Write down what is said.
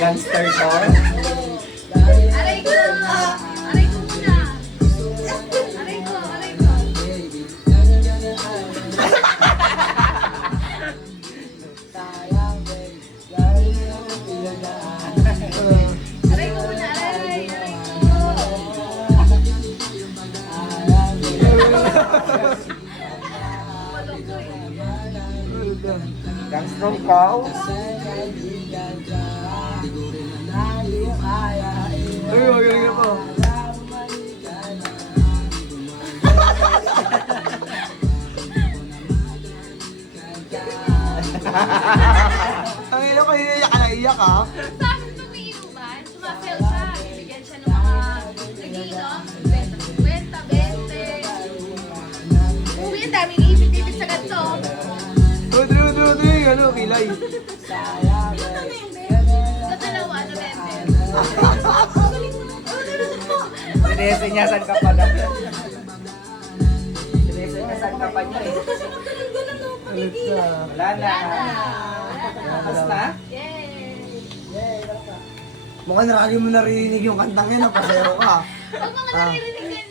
Gangster ko. Aray ko! Aray ko muna! Aray ko! Aray ko! Aray ko muna! Aray! Aray ko! Walong ko eh. Gangster ko. Uy, magaling na po. Ang ilo ko, iiyak ka na iyak ha. Tapos nung may inuman, sumasayaw siya. Bibigyan siya ng mga nagiinom. 20. Uwi, ang daming ipit-ipit sa ganito. Udri, ano, kilay. Sa dalawa, ano, 20. Sinesenyasan ka pa na. Sinesenyasan ka pa niya eh. Alit ka. Wala na. Tapos na? Yay! Mukhang lagi mo narinig yung kantang yan, napasayaw ka. Pag mga naririnig